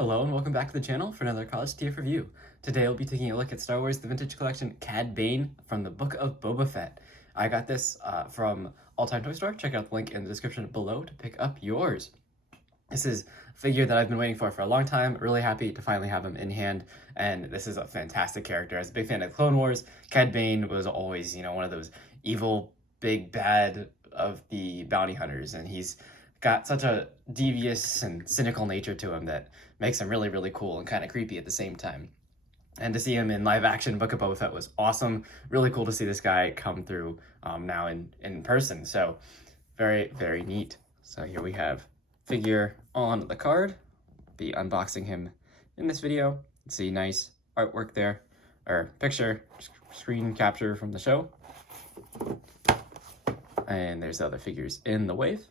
Hello and welcome back to the channel for another College TF review. Today I'll be taking a look at Star Wars The Vintage Collection Cad Bane from the Book of Boba Fett. I got this from All Time Toy Store. Check out the link in the description below to pick up yours. This is a figure that I've been waiting for a long time. Really happy to finally have him in hand, and this is a fantastic character. As a big fan of Clone Wars, Cad Bane was always, one of those evil, big bad of the bounty hunters, and he's got such a devious and cynical nature to him that makes him really, really cool and kind of creepy at the same time. And to see him in live action Book of Boba Fett was awesome. Really cool to see this guy come through now in person. So very, very neat. So here we have figure on the card. Be unboxing him in this video. See nice artwork there, or picture, screen capture from the show. And there's the other figures in the wave.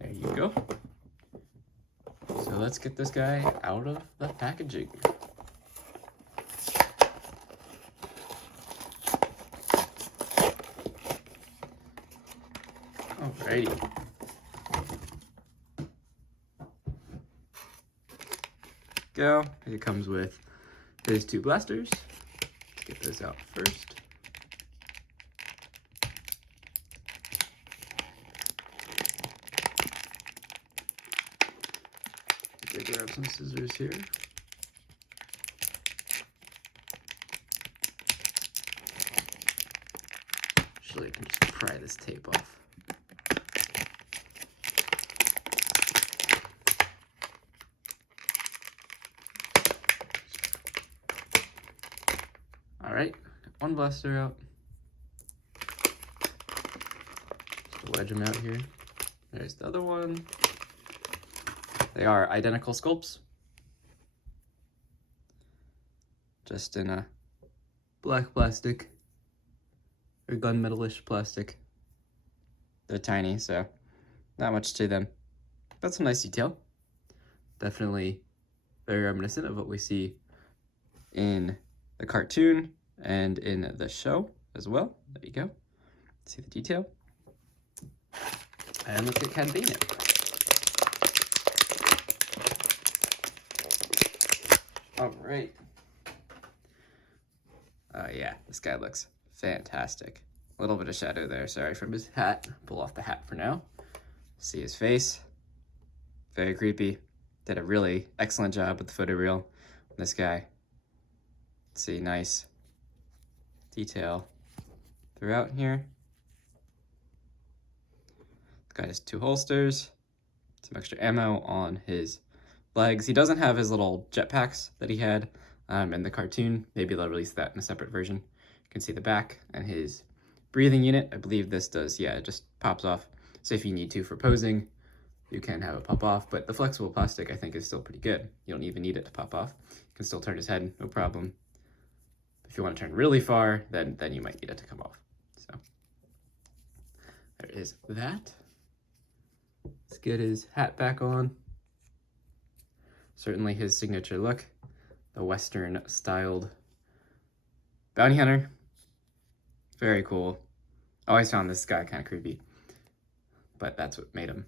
There you go. So let's get this guy out of the packaging. Alrighty. Go. It comes with his two blasters. Let's get those out first. Grab some scissors here. Actually, I can just pry this tape off. All right, one blaster out. Just wedge them out here. There's the other one. They are identical sculpts, just in a black plastic or gunmetal-ish plastic. They're tiny, so not much to them, but some nice detail. Definitely very reminiscent of what we see in the cartoon and in the show as well. There you go. See the detail. And let's get Cad Bane in. All right. Yeah, this guy looks fantastic. A little bit of shadow there, sorry, from his hat. Pull off the hat for now. See his face. Very creepy. Did a really excellent job with the photoreal. This guy. See, nice detail throughout here. This guy has two holsters. Some extra ammo on his legs. He doesn't have his little jetpacks that he had in the cartoon. Maybe they'll release that in a separate version. You can see the back and his breathing unit. I believe this does, yeah, it just pops off. So if you need to for posing, you can have it pop off, but the flexible plastic I think is still pretty good. You don't even need it to pop off. You can still turn his head, no problem. If you want to turn really far, then you might need it to come off. So there is that. Let's get his hat back on. Certainly his signature look, the Western styled bounty hunter. Very cool. Always found this guy kind of creepy, but that's what made him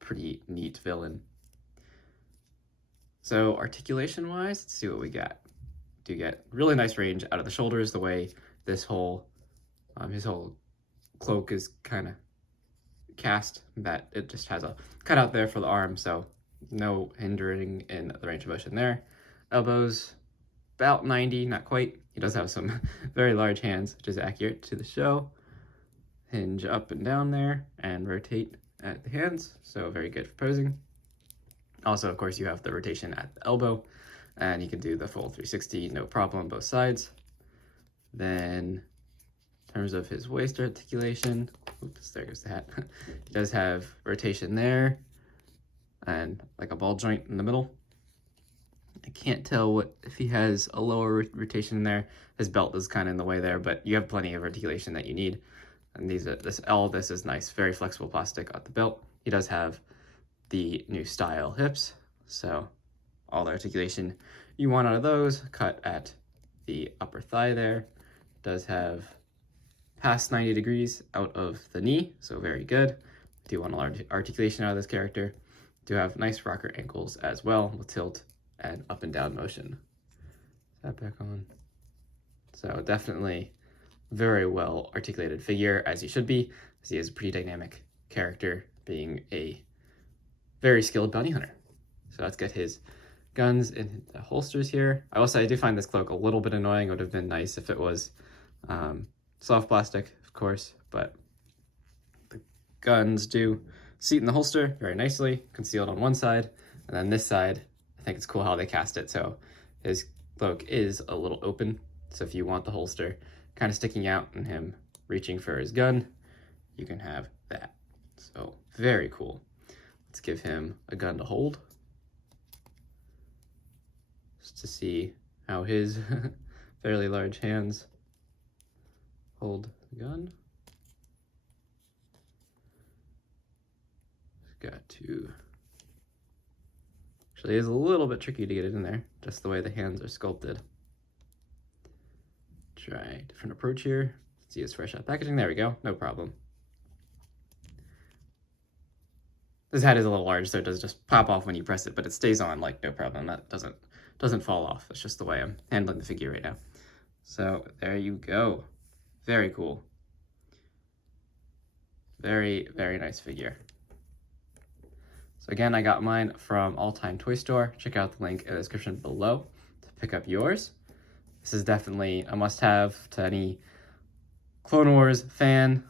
a pretty neat villain. So articulation wise, let's see what we got. Do get really nice range out of the shoulders, the way this whole, his whole cloak is kind of cast, that it just has a cutout there for the arm, so no hindering in the range of motion there. Elbows, about 90, not quite. He does have some very large hands, which is accurate to the show. Hinge up and down there, and rotate at the hands, so very good for posing. Also, of course, you have the rotation at the elbow, and you can do the full 360, no problem, both sides. Then, in terms of his waist articulation, oops, there goes the hat. He does have rotation there, and like a ball joint in the middle. I can't tell if he has a lower rotation there. His belt is kind of in the way there, but you have plenty of articulation that you need. And all of this is nice, very flexible plastic at the belt. He does have the new style hips, so all the articulation you want out of those, cut at the upper thigh there. Does have past 90 degrees out of the knee, so very good. Do want a large articulation out of this character. do have nice rocker ankles as well with tilt and up and down motion. That back on. So definitely very well articulated figure, as he should be, as he is a pretty dynamic character, being a very skilled bounty hunter. So let's get his guns in the holsters here. I do find this cloak a little bit annoying. It would have been nice if it was soft plastic, of course, but the guns do seat in the holster very nicely, concealed on one side, and then this side, I think it's cool how they cast it. So his cloak is a little open, so if you want the holster kind of sticking out and him reaching for his gun, you can have that. So very cool. Let's give him a gun to hold, just to see how his fairly large hands hold the gun. Got to, actually it's a little bit tricky to get it in there, just the way the hands are sculpted. Try a different approach here. See his fresh out packaging. There we go, no problem. This head is a little large, so it does just pop off when you press it, but it stays on like no problem. That doesn't fall off. It's just the way I'm handling the figure right now. So there you go. Very cool. Very, very nice figure. So again, I got mine from All Time Toy Store. Check out the link in the description below to pick up yours. This is definitely a must-have to any Clone Wars fan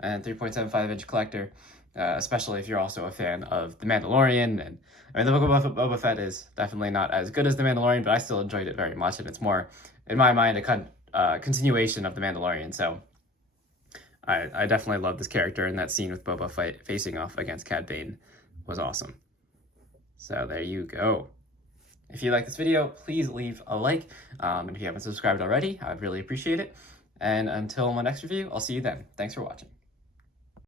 and 3.75-inch collector, especially if you're also a fan of The Mandalorian. And I mean, the Book of Boba Fett is definitely not as good as The Mandalorian, but I still enjoyed it very much, and it's more, in my mind, a continuation of The Mandalorian. So I definitely love this character, and that scene with Boba Fett facing off against Cad Bane was awesome. So there you go. If you like this video, please leave a like, and if you haven't subscribed already, I'd really appreciate it. And until my next review, I'll see you then. Thanks for watching.